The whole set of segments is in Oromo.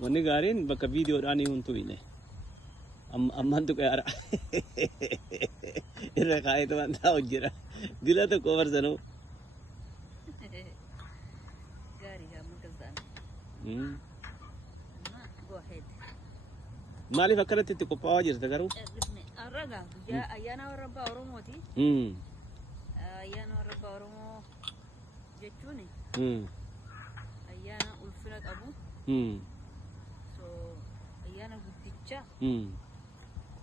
Wanni gaariin bakka viidiyoodhaan huntu hine. Ammaan tuqee ara. Irra kaa'ee tumaan taa'u jira. Dila tokko barsanuu. Gaarii gaamma gazdaan. Go ahead. Maaliif akkanatti itti qophaa'aa jirta garuu? Arraga guyyaa ayyaana warra abbaa Oromooti. Ayyaana warra abbaa Oromoo jechuun ayyaana ulfina qabu. So ayyaana guddicha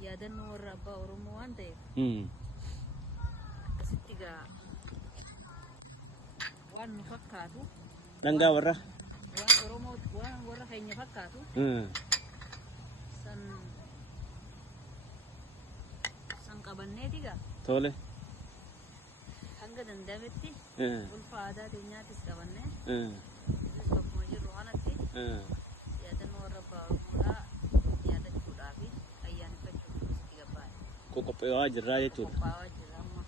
yaadannoo warra abbaa Oromoo waan ta'eef akkasitti gaa waan nu fakkaatu. Dhangaa warra? Waan Oromoo waan warra keenya fakkaatu. San qabanneeti gaa. Tole. Hanga danda'ametti ulfa aadaa keenyaatis qabannee bakkuma jirru kanatti yaadannoo warra abbaa Oromoodhaa yaadachuudhaa fi ayyaaneffachuuf itti gabbaa'e. Qophaa'aa jirraa jechuudha. Qophaa'aa jirra amma.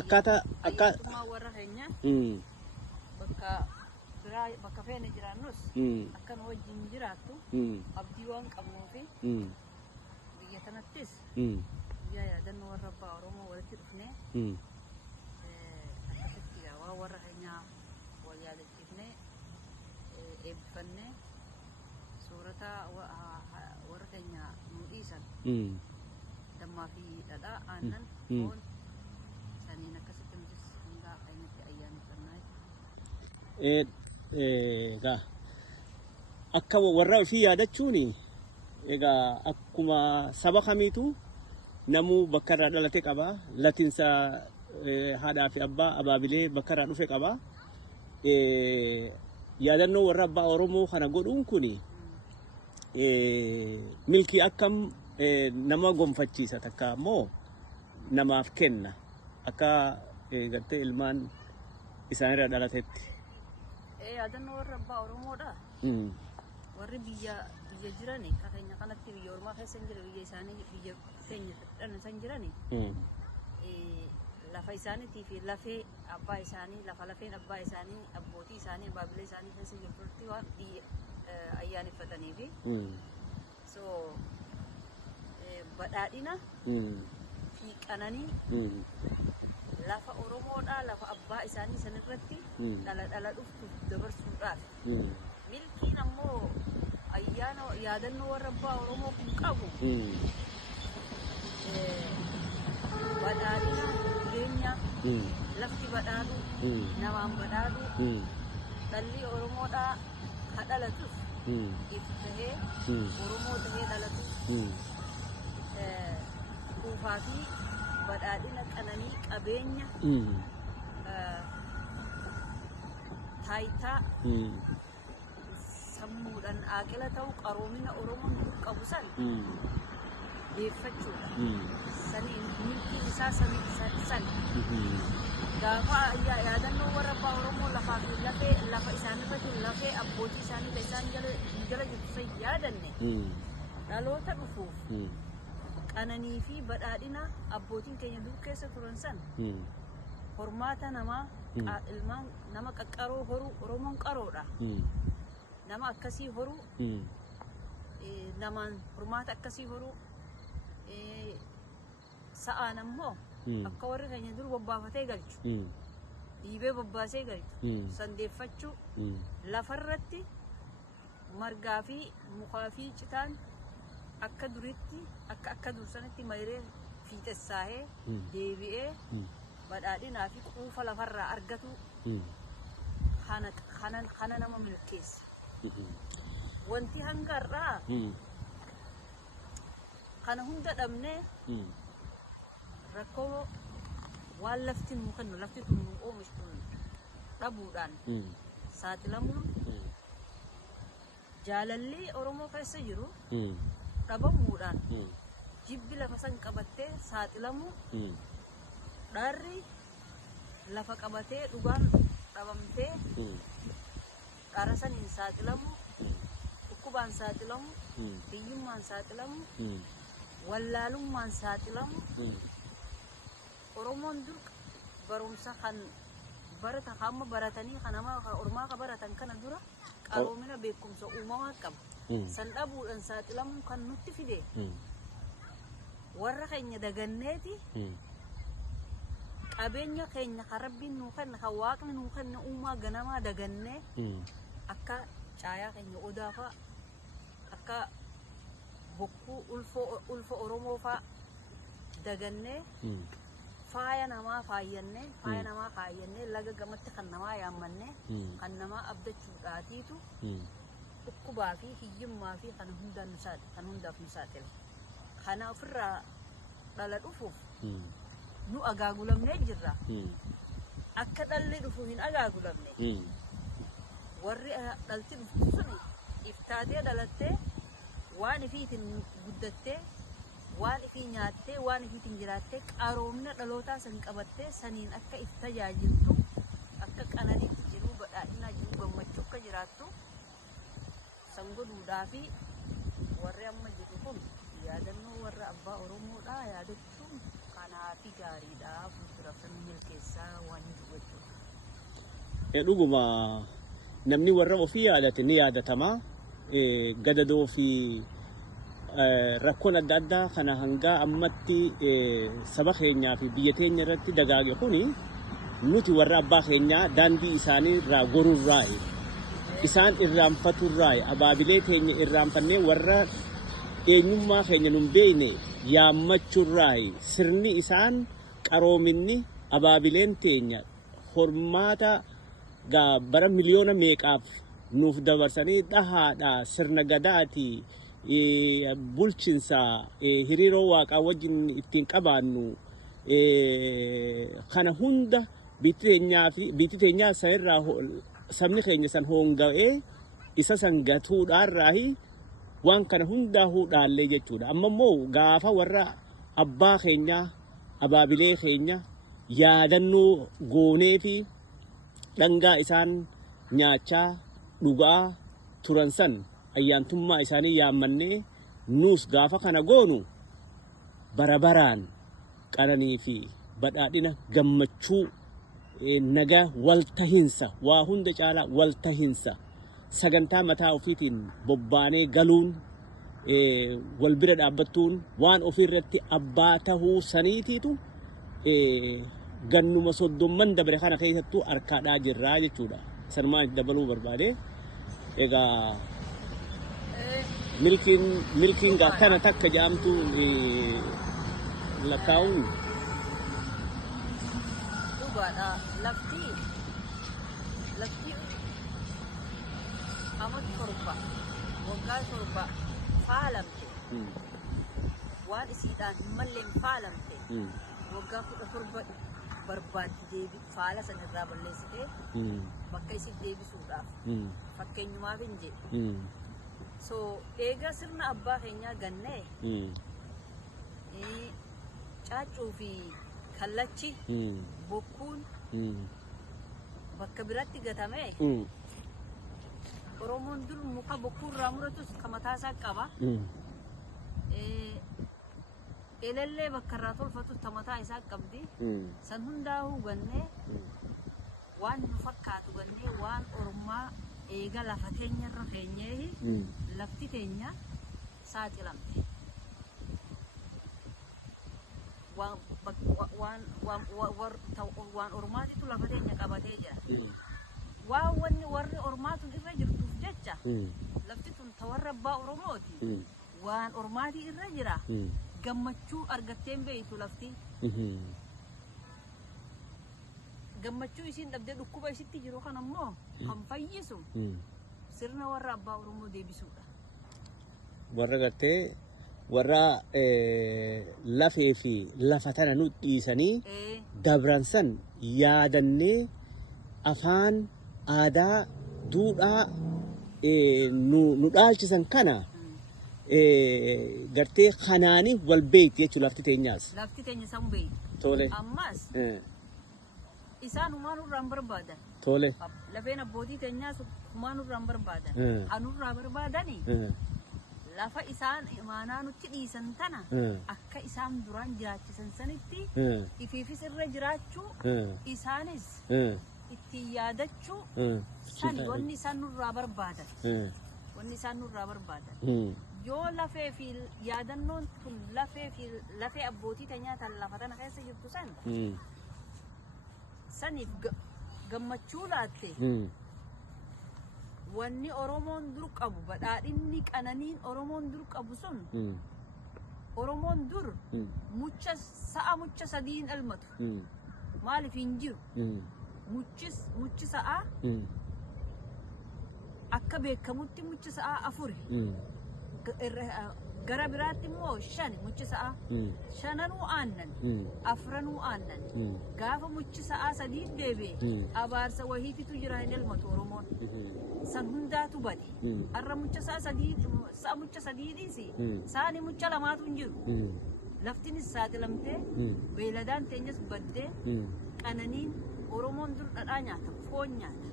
Akkaataa warra keenya bakka biraa bakka feene jiraannus akka nu wajjin jiraattu abdii waan qabnuu fi biyya kanattis guyyaa yaadannoo warra abbaa Oromoo walitti dhufnee akkasitti waan warra keenyaa wal yaadachiifnee eebbifannee soorata warra keenya nu dhiisan dammaa fi dhadhaa aannan foon saniin akkasitti nutis hanga keenyatti ayyaaneffannaa egaa akka warra ofii yaadachuun egaa akkuma saba kamiitu namuu bakka irraa dhalate qaba. Latinsa haadhaa fi abbaa abaabilee bakka irraa dhufe qaba. Yaadannoo warra abbaa Oromoo kana godhuun kun milkii akkam nama gonfachiisa takka immoo namaaf kenna akka gartee ilmaan isaanirra dhalatetti. Yaadannoo warra abbaa Oromoodha. Warri biyya jirani keenya kanatti biyya Oromoo keessa hin jiru biyya isaanii biyya keenya fudhan san jirani lafa isaaniitii fi lafee abbaa isaanii lafa lafeen abbaa isaanii abbootii isaanii abaabilee isaanii keessa jirtutti waan ayyaaneffatanii fi so badhaadhina fi qananii lafa Oromoodhaa lafa abbaa isaanii sanirratti dhala dhuftu dabarsuudhaaf milkiin ammoo ayyaana yaadannoo warra abbaa Oromoo kun qabu badhaadhina jireenya lafti badhaadhu namaan badhaadhu dhalli Oromoodhaa ha dhalatus if tahee Oromoo tahee dhalatu kuufaa fi badhaadhina qananii qabeenya taayitaa sammuudhaan aaqila ta'u qaroomina Oromoon qabu san deeffachuudha. Saniin milkiin isaa san gaafa yaadannoo warra abbaa Oromoo lafaa fi lafee lafa isaanirra jiru lafee abbootii isaanii kan isaan jala jirtu san yaadanne dhaloota dhufuuf qananii fi badhaadhina abbootiin keenya dur keessa turan san hormaata namaa ilmaan nama qaqqaroo horuu Oromoon qaroodha. Nama akkasii horuu namaan hormaata akkasii horuu sa'aan ammoo akka warri keenya dur bobbaafatee galchu dhiibee bobbaasee galchu sandeeffachuu lafarratti margaa fi mukaa fi citaan akka duritti akka dursanitti mayree fiixessaahee deebi'ee badhaadhinaa fi quufa lafarraa argatu kana nama milkeessa. Wanti hangarraa kana hunda dhabnee rakkoo waan lafti nu kennu lafti kun nu oomishtu dhabuudhaan saaxilamuun jaalalli Oromoo keessa jiru dhabamuudhaan jibbi lafa san qabattee saaxilamuu dhaarri lafa qabatee dhugaan dhabamtee dhaara saniin saaxilamu dhukkubaan saaxilamu hiyyummaan saaxilamu wallaalummaan saaxilamu Oromoon dur barumsa kan barata hamma baratanii kanama ormaa ka baratan kana dura qaroomina beekumsa uumamaa qaba. San dhabuudhaan saaxilamuun kan nutti fide warra keenya daganneeti qabeenya keenya kan rabbiin nuu kenna kan waaqni nuu kenna uumaa ganamaa dagannee akka caayaa keenya odaa fa'a akka bokkuu ulfa oromoo fa'a dagannee faaya namaa faayyannee laga gamatti kan namaa yaammannee kan namaa abdachuudhaatiitu dhukkubaa fi hiyyummaa fi kan hundaaf nu saaxile. Kana ofirraa dhala dhufuuf nu agaagulamnee jirra. Akka dhalli dhufu hin agaagulamne warri dhalti dhuftu suni iftaatee dhalattee waan ifiitiin guddattee waan ifii nyaattee waan ifiitiin jiraattee qaroomina dhalootaa san qabattee saniin akka if tajaajiltu akka qananiitti jiru badhaadhinaa jiru gammachuu akka jiraattu san godhuudhaa fi warri amma jiru kun yaadannoo warra abbaa oromoodha yaadachuun kanaafi gaariidha fuuldura kan milkeessaa waan jiru jechuudha. Dhuguma namni warra ofii yaadate ni yaadatama. Gadadoo fi rakkoon adda addaa kana hanga ammatti saba keenyaa fi biyya teenya irratti dagaage kuni nuti warra abbaa keenyaa daandii isaanii irraa gorurraayi isaan irraanfaturraayi abaabilee teenya irraanfannee warra eenyummaa keenya nun beeyne yaammachurraayi sirni isaan qaroominni abaabileen teenya hormaata bara miliyoona meeqaaf nuuf dabarsanii dhahaadha sirna gadaati bulchinsa hiriiroo waaqaa wajjin ittiin qabaannu kana hunda biitti teenyaa sanirraa sabni keenya san hoonga'ee isa san gatuudhaarraahi waan kana hundaa huudhaallee jechuudha. Amma immoo gaafa warra abbaa keenya abaabilee keenya yaadannoo goonee fi dhangaa isaan nyaachaa dhugaa turan san ayyaantummaa isaanii yaammannee nuus gaafa kana goonu barabaraan qananii fi badhaadhina gammachuu nagaa waltahinsa waa hunda caalaa waltahinsa sagantaa mataa ofiitiin bobbaanee galuun wal bira dhaabbattuun waan ofiirratti abbaa tahuu saniitiitu gannuma soddomman dabre kana keessattuu harkaadhaa jirraa jechuudha. Sanumaan dabaluu barbaade. Egaa milkiin kana takka jedhamtu lakkaa'uun dhugaadha. Lafti amata torba waggaa torba faalamte waan isiidhaan hin malleen faalamte waggaa 17 barbaaddi deebi faala sanirraa balleessitee bakka isiif deebisuudhaaf fakkeenyumaaf hin jedhe. So eega sirna abbaa keenyaa gannee caaccuu fi kallachi bokkuun bakka biratti gatame Oromoon dur muka bokkuu irraa muratus kan mataa isaa qaba. Elellee bakka irraa tolfatus kan mataa isaa qabdi. San hundaa hubannee waan nu fakkaatu gannee waan ormaa eega lafa teenya irra keenyee lafti teenya saaxilamte. Waan ormaatitu lafa teenya qabatee jira. Waan wanni warri ormaatun irra jirtuuf jecha lafti tun tawarra abbaa Oromooti. Waan ormaatii irra jira. Gammachuu argatteen beeytu lafti. Gammachuu isiin dhabdee dhukkuba isitti jiru kan ammoo kan fayyisu sirna warra abbaa Oromoo deebisuudha. Warra gartee warra lafee fi lafa tana nu dhiisanii dabransan yaadannee afaan aadaa duudhaa nu dhaalchisan kana gartee kanaanii wal beekti jechuudha lafti teenyaas. Lafti teenya san beekti. Tole. Ammas isaan humaanurraa hin barbaadan. Tole. Lafeen abbootii teenyaas humaanurraa hin barbaadan. Anurraa barbaadanii lafa isaan imaanaa nutti dhiisan tana akka isaan duraan jiraachisan sanitti ifiifis irra jiraachuu isaanis itti yaadachuu sani wanni isaan nurraa barbaadan. Wanni isaan nurraa barbaadan. Yoo lafee fi yaadannoon kun lafee abbootii teenyaa tan lafa tana keessa jirtu san saniif gammachuu laatte wanni Oromoon dur qabu badhaadhinni qananiin Oromoon dur qabu sun Oromoon dur sa'a mucha sadiin elmatu maaliif hin jiru muchi sa'a akka beekamutti muchi sa'a afuri gara biraatti immoo shani muchi sa'a shananuu aannan afranuu aannan gaafa muchi sa'a sadii deebi'e abaarsa wahiititu jira hin elmatu Oromoon san hundaatu bade arra mucha sa'a mucha sadii dhiisi saani mucha lamaatu hin jiru laftinis saaxilamtee beeladaan teenyas baddee qananiin Oromoon dur dhadhaa nyaata foon nyaata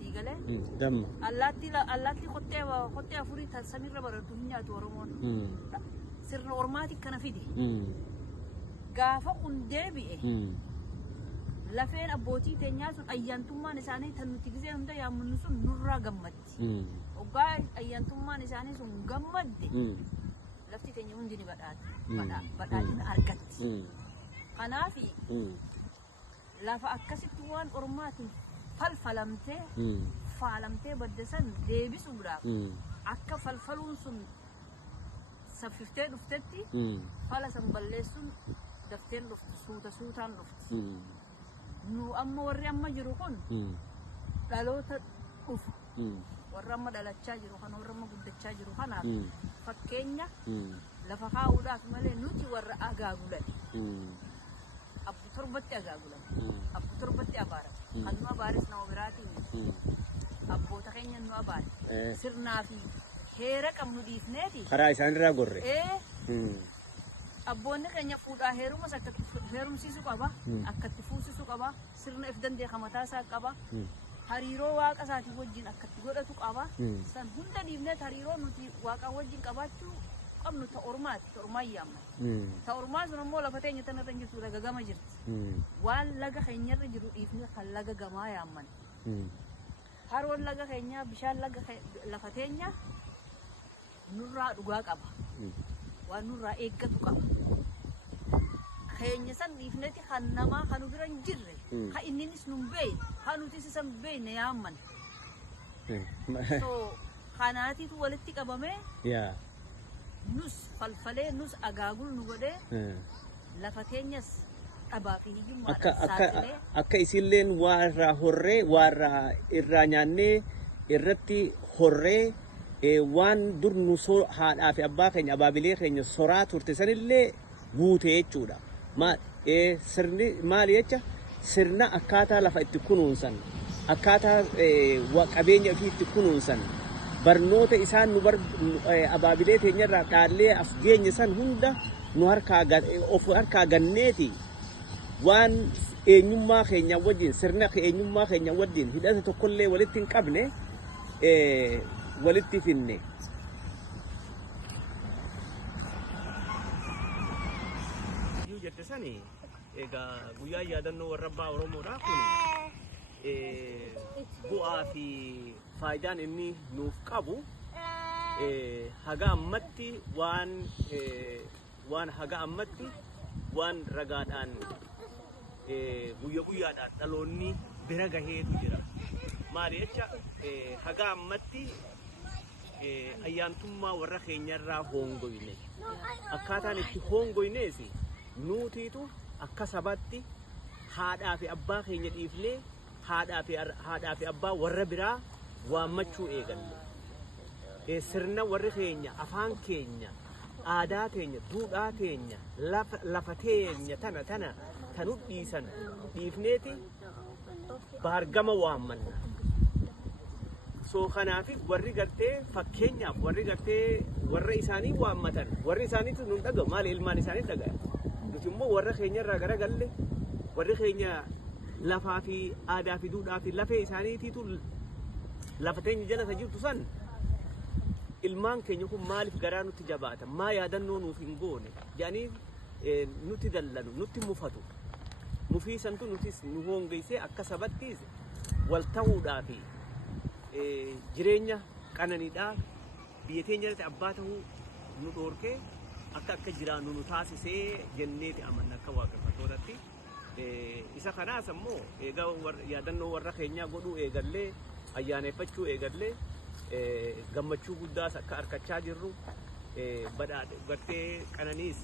sigale damma allaatti qottee afurii tan samirra baratu hin nyaatu Oromoon sirna ormaati kana fide gaafa kun deebi'e lafeen abbootii teenyaa sun ayyaantummaan isaanii tan nuti gisee hunda yaamnu sun nurraa gammaddi waggaa ayyaantummaan isaanii sun gammadde lafti teenya hundi ni badhaadhina argatti kanaafi lafa akkasitti waan ormaatiin falfalamtee faalamtee baddasan deebisuudhaaf akka falfaluun sun saffiftee dhuftetti fala san balleessuun dafteen dhufti suutaan dhufti nu amma warri amma jiru kun dhaloota dhufu warra amma dhalachaa jiru kan warra amma guddachaa jiru kanaaf fakkeenya lafa kaa'uudhaaf malee nuti warra agaagulan abbu torbatti agaagulan abbu torbatti abaaran kan nu abaares nama biraatiin abboota keenya nu abaare sirnaa fi heera qabnu dhiifneeti karaa isaanirraa gorre abboonni keenya fuudhaa heerumas akkatti heerumsiisuu qaba akkatti fuusisuu qaba sirna if dandeeka mataa isaa qaba hariiroo waaqa isaatii wajjin akkatti godhatu qaba san hunda dhiifnee hariiroo nuti waaqa wajjin qabaachuu qabnu ta ormaati ta ormaa yaamna ta ormaa sun ammoo lafa teenya tanarra jirtu laga gama jirti waan laga keenyarra jiru dhiifnee kan laga gamaa yaamman haroon laga keenya bishaan laga lafa teenya nurraa dhugaa qaba waan nurraa eeggatu qaba keenya san dhiifneeti kan namaa kan bira hin jirre ka inninis nun beeyne ka nutis isan beeyne yaamman so kanaatiitu walitti qabamee nus falfalee nus agaagul nu godhee lafa teenyas dhabaa fi hiyyummaadhaan saaxilee akka isilleen waa irraa horree waa irraa nyaannee irratti horree waan dur nu haadhaa fi abbaa keenya abaabilee keenya soraa turte sanillee guute jechuudha. Sirni maali jecha sirna akkaataa lafa itti kunuunsan akkaataa qabeenya ofii itti kunuunsan barnoota isaan nu abaabilee teenyarraa dhaallee as geenye san hunda nu harkaa ganneeti waan eenyummaa keenya wajjin sirna eenyummaa keenya wajjin hidhata tokkollee walitti hin qabne walitti finne. Jette sani egaa guyyaa yaadannoo warra abbaa Oromoodhaa kun bu'aa fi faayidaan inni nuuf qabu haga ammatti waan haga ammatti waan ragaadhaan guyyaadhaan dhaloonni bira gaheetu jira. Maali jecha haga ammatti ayyaantummaa warra keenyarraa hongoyne akkaataan itti hongoynees nuutiitu akka sabatti haadhaa fi abbaa keenya dhiifnee haadhaa fi abbaa warra biraa waammachuu eegalle sirna warri keenya afaan keenya aadaa teenya duudhaa teenya lafa teenya tana tanu dhiisan dhiifneeti baargama waammanna. So kanaafi warri gartee fakkeenyaaf warri gartee warra isaanii waammatan warri isaaniitu nun dhaga'u maali ilmaan isaanii dhaga'u nuti immoo warra keenyarraa garagalle warri keenya lafaa fi aadaa fi duudhaa fi lafee isaaniitiitu lafa teenya jala jirtu san ilmaan keenya kun maaliif garaa nutti jabaata maa yaadannoo nuuf hin goone jedhanii nutti dallanu nutti mufatu mufiisantu nutis nu hongeessee akka sabattis wal ta'uudhaa fi jireenya qananiidhaaf biyya teenyatti abbaa ta'uu nu dhoorkee akka jiraannu nu taasisee jenneeti amanna akka waaqeffattootatti. Isa kanaas ammoo egaa yaadannoo warra keenyaa godhuu eegallee ayyaaneffachuu eegallee gammachuu guddaas akka harkachaa jirru gartee qananiis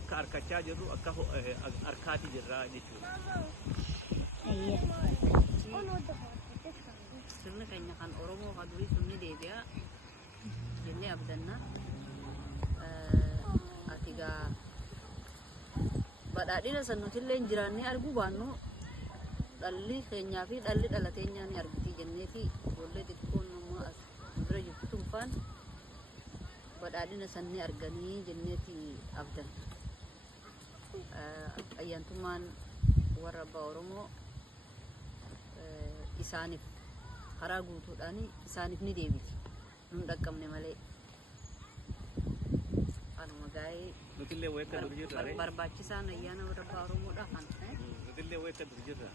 akka harkachaa jirru akka harkaatii jirra jechuudha. Sirni keenya kan Oromoo kan durii sunni deebi'a jennee abdanna. Ati gaa badhaadhina san nutillee jiraannee arguu baannu dhalli keenyaa fi dhalli dhalateenyaa ni argiti jenneeti ijoollee xixiqqoon immoo as bira jirtu tunfaan badhaadhina san ni arganii jenneeti abdanna. Ayyaantummaan warra abbaa Oromoo isaaniif karaa guutuudhaan isaaniif ni deebiti. Nun dhaqqabne malee. Anuma gaa'ee nutillee wayita dur jirra barbaachisaan ayyaana warra abbaa Oromoodha kan. Nutillee wayita dur jirra.